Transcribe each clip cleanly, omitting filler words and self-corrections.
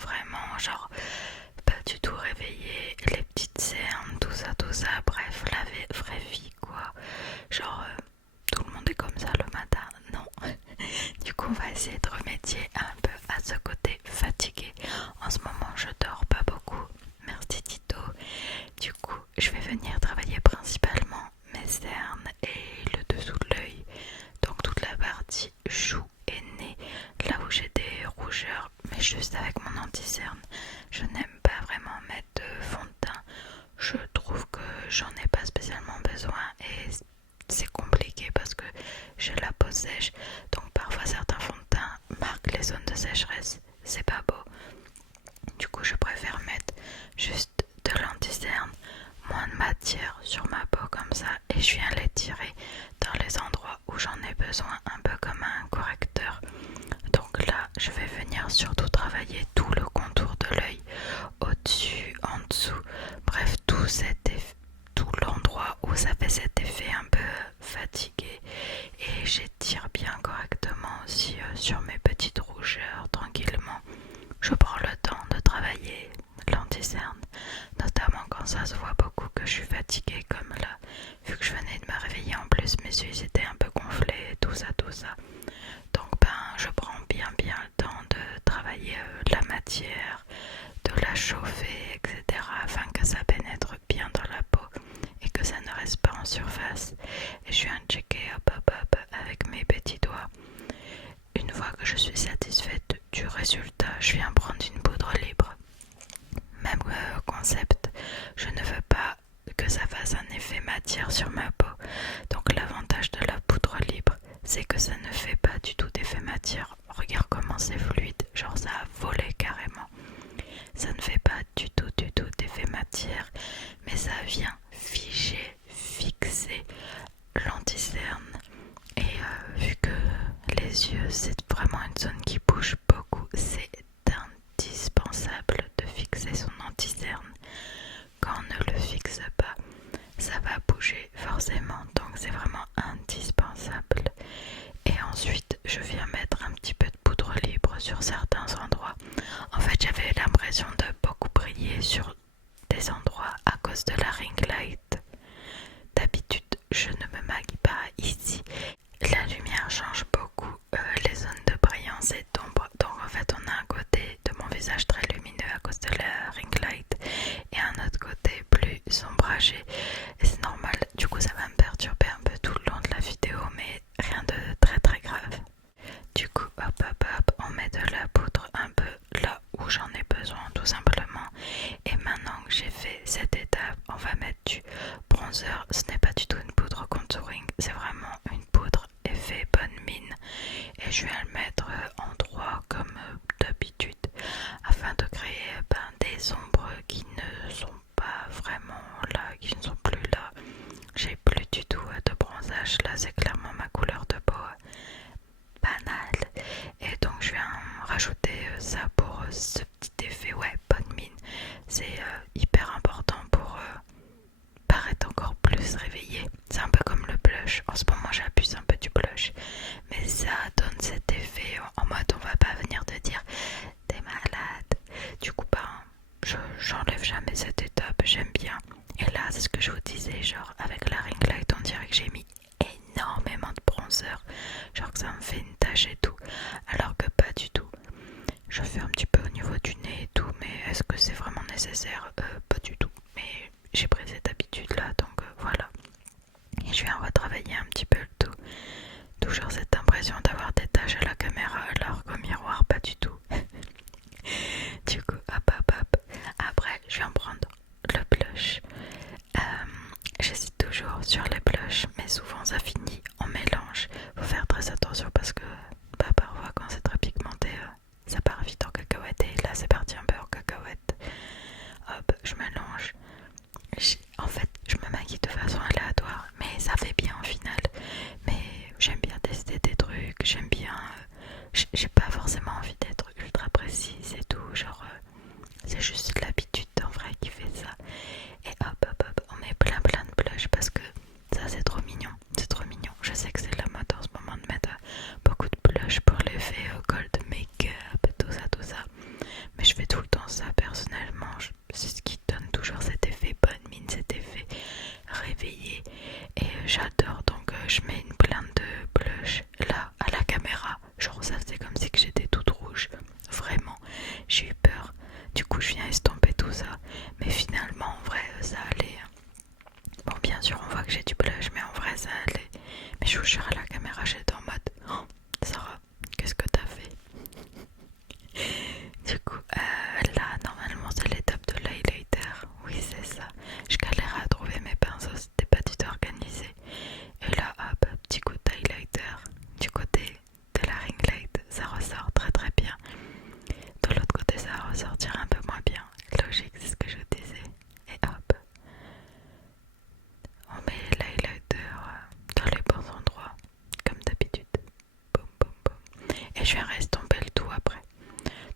vraiment, genre pas du tout réveillée, les petites cernes, tout ça, bref, la vraie vie quoi. Genre tout le monde est comme ça le matin, non. Du coup on va essayer de remédier un peu à ce côté fatigué. En ce moment je dors pas beaucoup, merci Tito. Du coup je vais venir travailler principalement mes cernes et le dessous de l'œil, donc toute la partie joue et nez, là où j'ai des rougeurs, mais juste avec mon anti-cerne. Je n'aime pas vraiment mettre de fond de teint, je trouve que j'en ai pas spécialement besoin et c'est compliqué parce que j'ai la peau sèche, donc parfois certains fonds de teint marquent les zones de sécheresse, c'est pas beau. Du coup je préfère mettre juste de l'anti-cerne, moins de matière sur ma peau comme ça, et je viens l'étirer dans les endroits où j'en ai besoin, un peu comme un correcteur. Donc là je vais venir surtout travailler tout le contour de l'œil, au-dessus, en dessous, bref tout l'endroit où ça fait cet effet un peu fatigué, et j'étire bien correctement aussi sur mes petites rougeurs tranquillement. Je prends le temps de travailler l'anti-cerne, notamment quand ça se voit beaucoup que je suis fatiguée comme là, vu que je venais de me réveiller en plus, mes yeux étaient un peu gonflés, tout ça. Donc je prends bien le temps de travailler la matière, de la chauffer, etc. afin que ça pénètre bien dans la peau et que ça ne reste pas en surface. Et je viens de checker hop avec mes petits doigts. Une fois que je suis satisfaite du résultat, je viens prendre une poudre libre. Même concept, je ne veux pas que ça fasse un effet matière sur ma peau. Donc l'avantage de la poudre libre, c'est que ça ne fait pas du tout d'effet matière. Regarde comment c'est fluide, genre ça a volé carrément. Ça ne fait pas du tout d'effet matière, mais ça vient figer, fixer l'anti-cerne. Et vu que les yeux c'est vraiment une zone qui bouge beaucoup, c'est indispensable de fixer son anti-cerne. Quand on ne le fixe pas, ça va bouger forcément, donc c'est vraiment indispensable. Et ensuite je viens mettre un petit peu de poudre libre sur certains endroits. En fait j'avais l'impression de beaucoup briller sur des endroits à cause de la ring light. D'habitude je ne me maquille pas ici, la lumière change beaucoup les zones de brillance et d'ombre, donc en fait on a un côté de mon visage très lumineux à cause de la ring light et un autre côté plus ombragé, et c'est normal, du coup ça va me perturber un peu tout le long de la vidéo, mais rien de très grave. Du coup hop, on met de la poudre un peu là où j'en ai besoin tout simplement, et maintenant que j'ai fait cette étape, on va mettre du bronzer. Ce n'est pas du tout une poudre contouring, c'est vraiment une poudre effet bonne mine, et je vais le mettre en droit comme d'habitude afin de créer des ombres qui ne sont pas vraiment là, qui ne sont plus là. J'ai plus du tout de bronzage, là c'est clairement ma couleur de peau banale, et donc je viens rajouter ça pour ce petit effet, ouais, bonne mine. C'est hyper important pour paraître encore plus réveillé. C'est un peu comme le blush, en ce moment j'abuse un peu du blush, mais ça donne cet effet en mode on va pas venir te dire t'es malade. Du coup j'enlève jamais cette étape, j'aime bien. Et là c'est ce que je vous disais, genre avec la ring light on dirait que j'ai mis énormément de bronzer, genre que ça me fait une tache et tout, alors que pas du tout. Je fais un petit peu au niveau du nez et tout, mais est-ce que c'est vraiment nécessaire? Pas du tout, mais j'ai pris cette habitude là, donc voilà. Et je viens retravailler un petit peu le tout. Toujours cette impression d'avoir des taches à la caméra alors qu'au miroir pas du tout. Du coup hop. Après je viens prendre le blush. J'hésite toujours sur les blushs, mais souvent ça finit en mélange. Faut faire très attention parce que parfois quand c'est très pigmenté ça part vite en cacahuète, et là c'est parti un peu en cacahuète. Hop, je mélange. En fait je me maquille de façon aléatoire, mais ça fait bien au final. Mais j'aime bien tester des trucs, j'aime bien j'ai pas forcément envie d'être ultra précise et tout, genre c'est juste l'habitude en vrai qui fait ça. Et hop, on met plein de blush parce que ça c'est trop mignon, c'est trop mignon. Je sais que c'est la mode en ce moment de mettre beaucoup de blush pour l'effet gold make-up, tout ça. Mais je fais tout Du coup je viens estomper tout ça. Mais finalement en vrai ça allait. Bon bien sûr on voit que j'ai du blush mais en vrai ça allait. Mais je vous jure à la caméra j'étais en mode oh, Sarah, qu'est-ce que t'as fait? Du coup là normalement c'est l'étape de l'highlighter. Oui c'est ça. Je galérais à trouver mes pinceaux, c'était pas du tout organisé. Et là hop, petit coup d'highlighter du côté de la ring light, ça ressort très très bien. De l'autre côté ça va ressortir un peu moins bien. Logique, c'est ce que je disais. Et hop, on met l'highlighter dans les bons endroits, comme d'habitude. Boum boum boum. Et je vais estomper le tout après.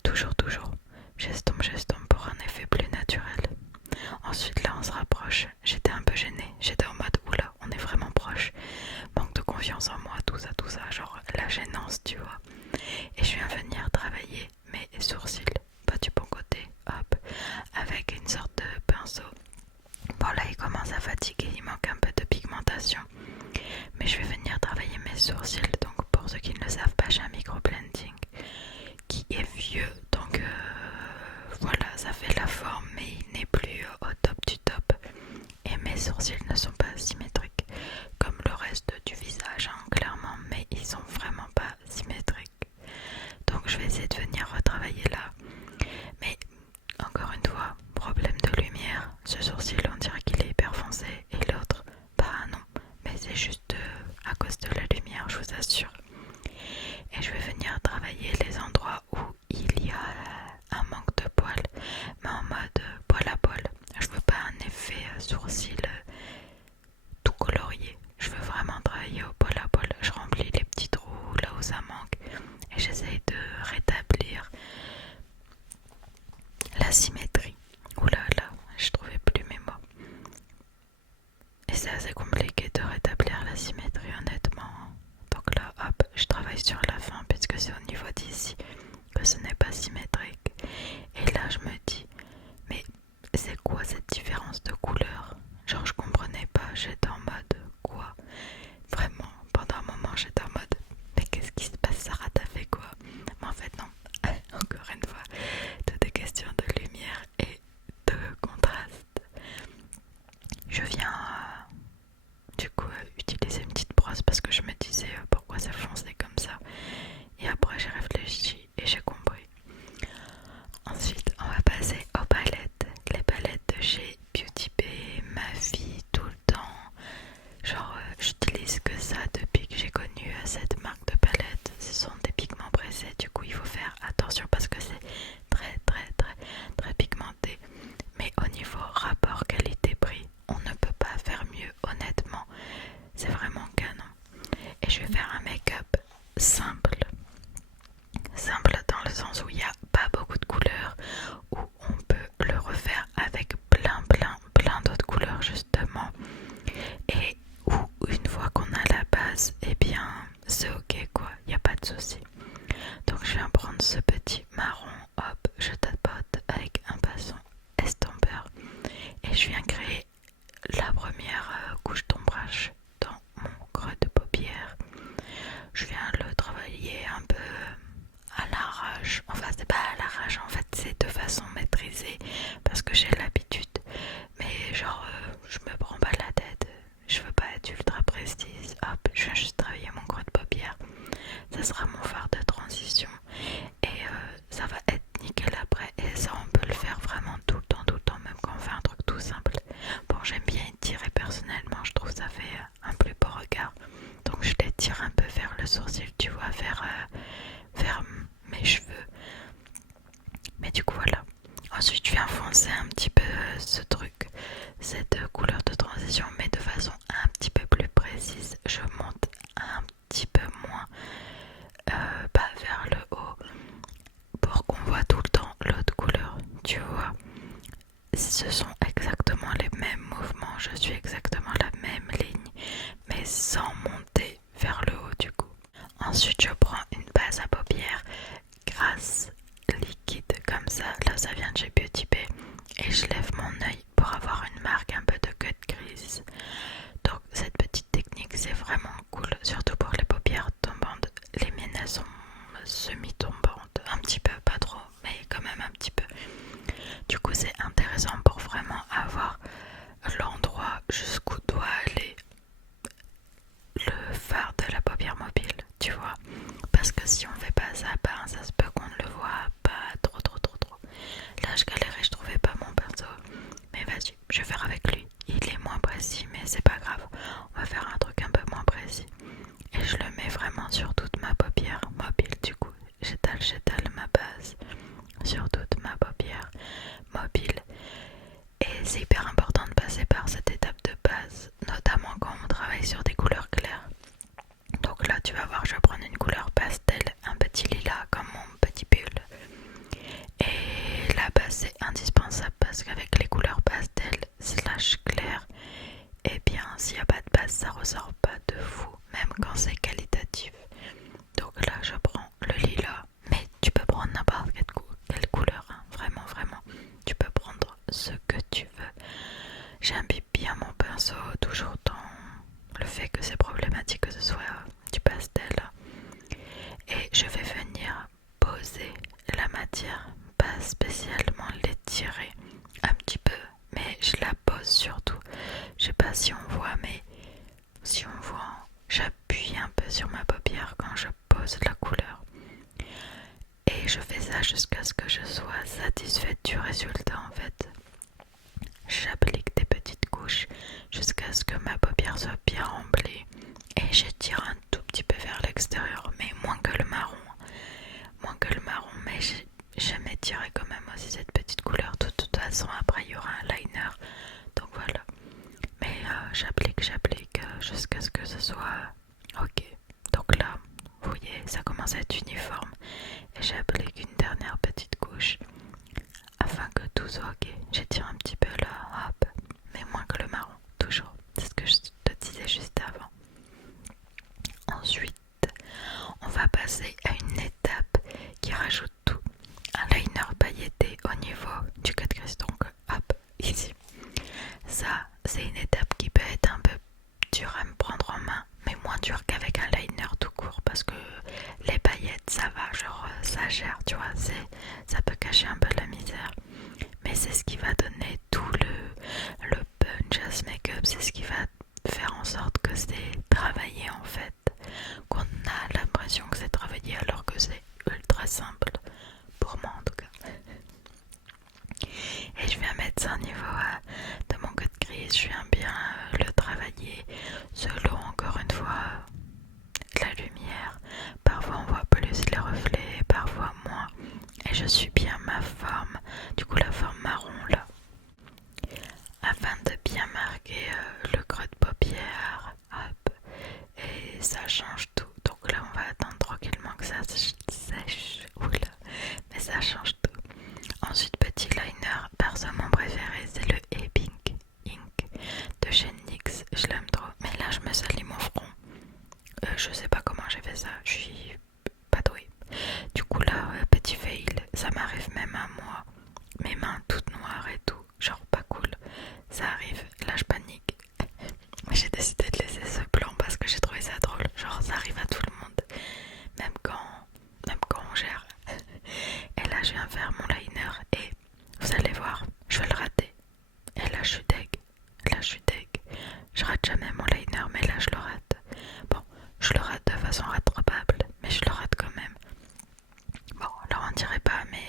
Toujours, toujours. J'estompe pour un effet plus naturel. Ensuite là on se rapproche. J'étais un peu gênée. J'étais en mode oula, on est vraiment proche. Manque de confiance en moi, tout ça. Genre la gênance, tu vois. Et je viens venir travailler mes sourcils, pas du bon côté, hop, avec une sorte de pinceau. Bon là il commence à fatiguer, il manque un peu de pigmentation. Mais je vais venir travailler mes sourcils, donc pour ceux qui ne le savent pas, j'ai un microblending qui est vieux. Donc voilà, ça fait la forme, mais il n'est plus au top du top. Et mes sourcils ne sont pas symétriques, comme le reste du visage, hein, clairement, mais ils sont vraiment pas symétriques. Donc je vais essayer de venir retravailler là. Mais encore une fois, problème de lumière. Ce sourcil on dirait qu'il est hyper foncé et l'autre, bah non. Mais c'est juste à cause de la lumière, je vous assure. Et je vais venir travailler les endroits où il y a un manque de poils, mais en mode poil à poil. Je veux pas un effet sourcil tout colorié. Je veux vraiment travailler au poil à poil. Je remplis les petits trous là où ça manque et j'essaye de rétablir la symétrie. Ouh là là, je trouvais plus mes mots. Et c'est assez compliqué de rétablir la symétrie honnêtement. Donc là, hop, je travaille sur la fin puisque c'est au niveau d'ici que ce n'est pas symétrique. Et là, je me dis, mais c'est quoi cette différence de couleur? Genre, je comprenais pas, j'étais en mode quoi? Vraiment, pendant un moment, j'étais en mode, mais qu'est-ce qui se passe, Sarah, t'as fait quoi? Mais en fait, non, encore une fois, tout est question de lumière et de contraste. Je viens du coup utiliser une petite brosse parce que je me disais pourquoi ça fonçait comme ça. Et après, j'ai réfléchi et j'ai compris. Ensuite, on va passer aux palettes. Les palettes de chez Beauty Bay, ma vie, tout le temps. Genre, j'utilise que ça depuis que j'ai connu cette marque de palettes. Ce sont des pigments pressés, du coup, il faut faire attention parce que c'est très pigmenté. Mais au niveau rapport qualité-prix, on ne peut pas faire mieux, honnêtement. C'est vraiment canon. Et je vais faire un make-up simple. Simple dans le sens où il n'y a pas beaucoup de couleurs, où on peut le refaire avec plein d'autres couleurs justement. Et où une fois qu'on a la base, eh bien c'est ok quoi, il n'y a pas de souci. Donc je viens prendre ce petit marron, hop, je tapote avec un pinceau estompeur et je viens créer la première couche d'ombrage dans mon creux de paupière. Je viens le travailler un peu à l'arrache. Enfin, c'est pas à l'arrache, en fait, c'est de façon maîtrisée parce que j'ai l'habitude. Mais genre, je me prends pas la tête. Je veux pas être ultra précise. Hop, je viens juste travailler mon creux de paupière. Ça sera mon phare de transition et ça va être nickel après. Et ça, on peut le faire vraiment tout le temps, même quand on fait un truc tout simple. Bon, j'aime bien étirer personnellement, je trouve ça fait un plus beau regard. Donc je l'étire un peu vers le sourcil, tu vois, vers mes cheveux. Mais du coup voilà. Ensuite je viens foncer un petit peu ce truc, cette couleur de transition, mais de façon un petit peu plus précise. Je monte un petit peu moins pas vers le haut pour qu'on voit tout le temps l'autre couleur, tu vois. Ce sont exactement les mêmes mouvements, je suis exactement la même ligne, mais sans monter vers le haut du coup. Ensuite je prends une base à paupières grasse liquide comme ça, là ça vient de chez Beauty Bay, et je lève mon œil pour avoir une marque un peu de cut grise. Donc cette petite technique c'est vraiment cool, surtout pour les paupières tombantes. Les miennes sont semi-tombantes, un petit peu, pas trop, mais quand même un petit peu. Du coup c'est intéressant pour vraiment avoir l'endroit jusqu'où doit aller le fard de la paupière mobile, tu vois. Parce que si on fait pas ça, ben ça se peut qu'on ne le voit pas trop. Là je galérais, je trouvais pas mon pinceau. Mais vas-y, je vais faire avec lui. Il est moins précis, mais c'est pas grave. On va faire un truc un peu moins précis. Et je le mets vraiment sur toute ma paupière mobile. Du coup, j'étale ma base sur toute ma paupière mobile. Et c'est hyper important de passer par cette étape de base, notamment quand on travaille sur des couleurs claires. Donc là, tu vas voir, je vais prendre une couleur pastel, un petit lilas comme mon petit pull. Et la base c'est indispensable parce qu'avec les couleurs pastel slash clair, eh bien s'il n'y a pas de base ça ressort pas de fou, même quand c'est qualitatif. Donc là je prends le lilas, mais tu peux prendre n'importe quelle couleur, hein. Vraiment, tu peux prendre ce que tu veux. J'imbibe bien mon pinceau toujours dans le fait que c'est problématique que ce soit du pastel. Et je vais venir poser la matière, pas spécialement l'étirer un petit peu, mais je la pose surtout. Je sais pas si on voit, mais si on voit, j'appuie un peu sur ma paupière quand je pose la couleur. Et je fais ça jusqu'à ce que je sois satisfaite du résultat en fait. J'applique des petites couches jusqu'à ce que ma paupière soit bien remplie. Et j'étire un tout petit peu vers l'extérieur, mais moins que le marron. Mais j'aime étirer quand même aussi cette petite couleur. De toute façon, après il y aura un liner. Donc voilà. Mais j'applique jusqu'à ce que ce soit ok. Donc là, vous voyez, ça commence à être uniforme. Et j'applique une dernière petite couche afin que tout soit ok. J'étire un petit peu là, hop, mais moins que le marron, toujours. C'est ce que je te disais juste avant. Ensuite, on va passer à une étape qui rajoute tout. Un liner pailleté au niveau du 4 gris, donc hop, ici. Ça, c'est une étape qui peut être un peu dure à me prendre en main, mais moins dure qu'avec un liner tout court, parce que les paillettes, ça va, genre ça gère, tu vois, ça peut cacher un peu la misère. Mais c'est ce qui va donner tout le punch à ce make-up, c'est ce qui va faire en sorte que c'est travaillé en fait, qu'on a l'impression que c'est travaillé alors que c'est ultra simple, pour moi en tout cas. Et je viens mettre ça au niveau de mon code gris, je viens bien le travailler selon encore une fois la lumière. Parfois on voit plus les reflets, parfois moins. Et je suis bien ma forme, du coup la forme marron là, afin de bien marquer le creux de paupière. Hop. Et ça change tout. Donc là on va attendre tranquillement que ça sèche. Oula, mais ça change tout. Ensuite, petit liner, perso mon préféré c'est le E-Pink Ink de chez NYX. Je l'aime trop, mais là je me salis mon front. Je sais pas comment j'ai fait ça, je suis pas douée. Du coup là, petit fail, ça m'arrive même à moi. Mes mains toutes noires et tout, genre pas cool. Ça arrive, là je panique. Mais j'ai décidé de laisser ce blanc parce que j'ai trouvé ça drôle. Genre ça arrive à tout le monde, même quand on gère. Et là je viens faire mon liner et vous allez voir, je vais le rater. Et là je suis deg. Je rate jamais mon liner, mais là je le rate. Bon, je le rate de façon rattrapable, mais je le rate quand même. Bon, alors on dirait pas, mais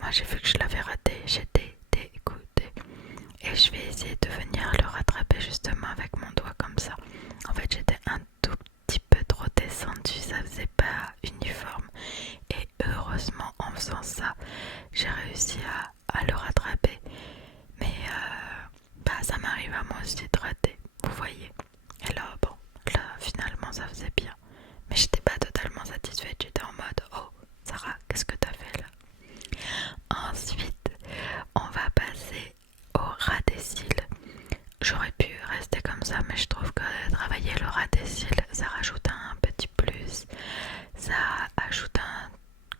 moi j'ai vu que je l'avais raté, j'étais dégoûtée. Et je vais essayer de venir le rattraper justement avec mon doigt comme ça. En fait j'étais un tout petit peu trop descendue, ça faisait pas uniforme. Et heureusement en faisant ça, j'ai réussi à le rattraper. Mais ça m'arrive à moi aussi de rater, vous voyez. Et là, bon, là finalement ça faisait bien. Mais j'étais pas totalement satisfaite, j'étais en mode oh Sarah, qu'est-ce que t'as fait là? Ensuite, on va passer au ras des cils. J'aurais pu rester comme ça, mais je trouve que travailler le ras des cils, ça rajoute un petit plus. Ça ajoute un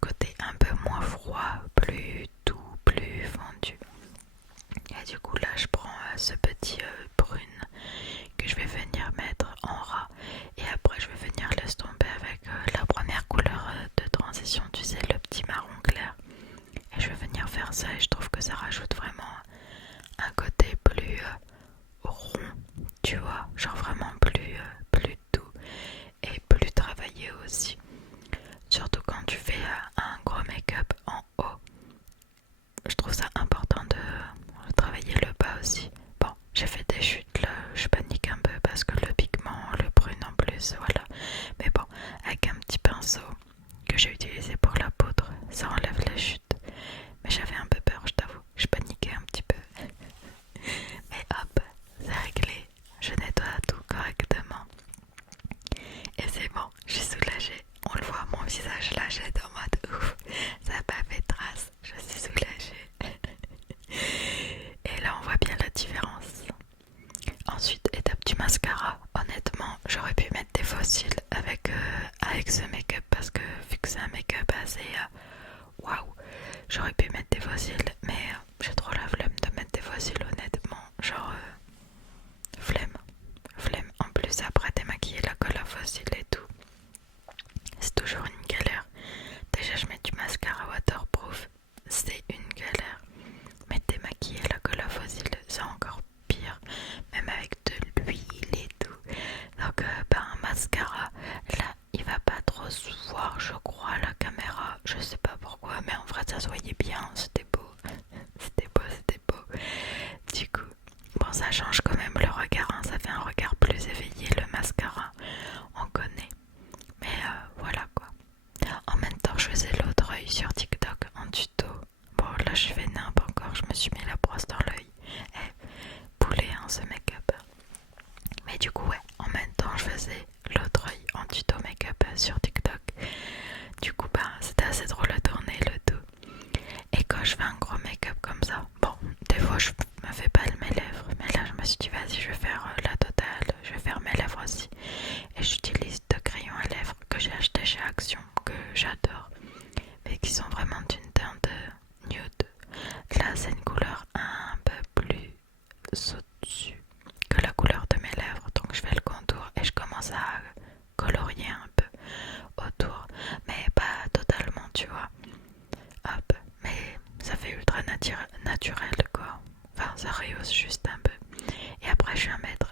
côté un peu moins froid, plus doux, plus fondu. Et du coup là je prends ce petit brune que je vais venir mettre en ras. Et après je vais venir l'estomper avec la première couleur de transition, tu sais, le petit marron clair. Et je vais venir faire ça et je trouve que ça rajoute vraiment un côté plus rond, tu vois, genre vraiment plus doux et plus travaillé aussi. Surtout quand tu fais un gros make-up en haut. Je trouve ça important de travailler le bas aussi. Bon, j'ai fait des chutes là, je panique un peu parce que le pigment, le brune en plus, voilà. Mais bon, avec un petit pinceau que j'ai utilisé pour la poudre, ça enlève les chutes. Mais j'avais un peu peur, je t'avoue, je paniquais un petit peu. Mais hop, c'est réglé, je nettoie tout correctement. Et c'est bon, je suis soulagée. On le voit, mon visage là, j'ai en mode ouf, ça n'a pas fait de trace, je suis soulagée. Et là, on voit bien la différence. Ensuite, étape du mascara. Honnêtement, j'aurais pu mettre des fossiles avec ce make-up parce que vu que c'est un make-up assez waouh, j'aurais pu mettre des fossiles, mais j'ai trop la flemme de mettre des fossiles, honnêtement. Genre, flemme. En plus, après démaquiller la colle à fossiles et tout, c'est toujours une galère. Déjà, je mets du mascara waterproof, c'est une galère. Mais démaquiller la colle à fossiles, c'est encore pire, même avec de l'huile et tout. Donc, un mascara, là, il va pas trop se voir, je crois, à la caméra. Je sais pas pourquoi, mais en vrai, ça se voyait bien, c'était beau. C'était beau. Du coup, bon, ça change quand même le regard, hein. Ça fait un regard plus éveillé, le mascara, on connaît. Mais voilà quoi. En même temps, je faisais l'autre œil sur TikTok en tuto. Bon, là, je fais n'importe encore, je me suis mis la brosse dans l'œil. Poulet, hein, ce make-up. Mais du coup, ouais, en même temps, je faisais l'autre œil en tuto make-up sur TikTok. Du coup, c'était assez drôle à tourner le tout. Et quand je fais un gros make-up comme ça, bon, des fois je me fais pas mes lèvres, mais là je me suis dit vas-y, je vais faire la totale, je vais faire mes lèvres aussi. Et j'utilise deux crayons à lèvres que j'ai acheté chez Action, que j'adore, mais qui sont vraiment d'une teinte nude. Là c'est une couleur un peu plus au-dessus que la couleur de mes lèvres, donc je fais le contour et je commence à colorier un peu autour, mais pas totalement, tu vois. Hop, mais ça fait ultra naturel quoi. Enfin, ça rehausse juste un peu. Et après, je viens mettre